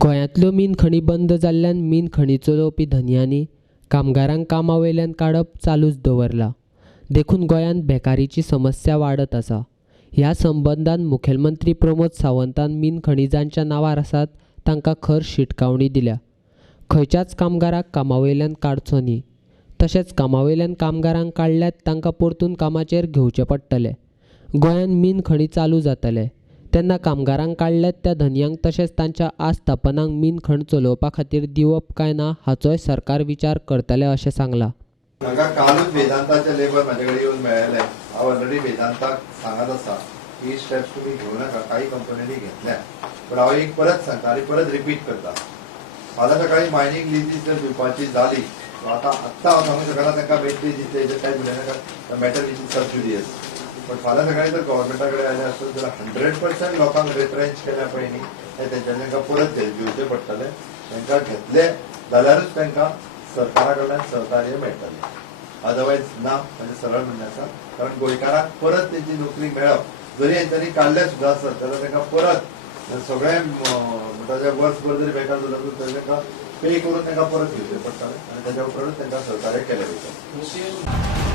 गोंयांतल्यो मीन खणी बंद जाल्ल्यान मीन खणी चलोवपी धन्यांनी कामगारांक कामावयल्यान काडप चालूच दवरला. देखून गोंयांत बेकारीची समस्या वाडत आसा. ह्या संबंदान मुखेलमंत्री प्रमोद सावंतान मीन खणिजांच्या नांवार आसात तांकां खर शिटकावणी दिल्या. खंयच्याच कामगाराक कामावयल्यान काडचो न्ही. तशेंच कामावयल्यान कामगारांक काडल्यात तांकां परतून कामाचेर घेवचें पडटलें. गोंयांत मीन खणी चालू जातले तेन्ना कामगारांक काडल्यात त्या धन्यांक तशेंच तांच्या आस्थापनांक मीन खण चलोवपा खातीर दिवप काय ना हाचोय सरकार विचार करतले अशें सांगलां. म्हाका कालूच वेदांताचे लेबर म्हाजे कडेन येवन मेळ्ळे. हांव ऑलरेडी वेदांताक सांगत आसा ही स्टेप्स तुमी घेवं नाका. काही कंपन्यांनी घेतल्या पण हांव एक परत सांगता आनी परत रिपीट करता. फाल्यां सकाळी मायनिंग लिजीस जर दिवपाची जाली आतां हांव सांगूंक शकना तांकां मेटली दितले हेजेर कांय उलयना नाका. Matter which is sub judice. पण फाल्यां सकाळी जर गव्हर्मेंटा कडेन आयलें आसत जाल्यार 100% लोकांक रिट्रेंच केल्या पळय न्ही ते तांच्यानी परत घेवचे पडटले. तांकां घेतले जाल्यारूच तांकां सरकारा कडल्यान सहकार्य मेळटलें. अदरवायज ना म्हणजे सरळ म्हणणें आसा. कारण गोंयकारांक परत तेंची नोकरी मेळप जरी हेंच्यांनी काडले सुद्दां आसत जाल्यार तांकां परत सगळें म्हणटा वर्सभर जरी बेकार जालो तरी तांकां पे करून तांकां परत घेवचें पडटलें आनी ताच्या उपरांतूच तांकां सहकार्य केलें वयतलें.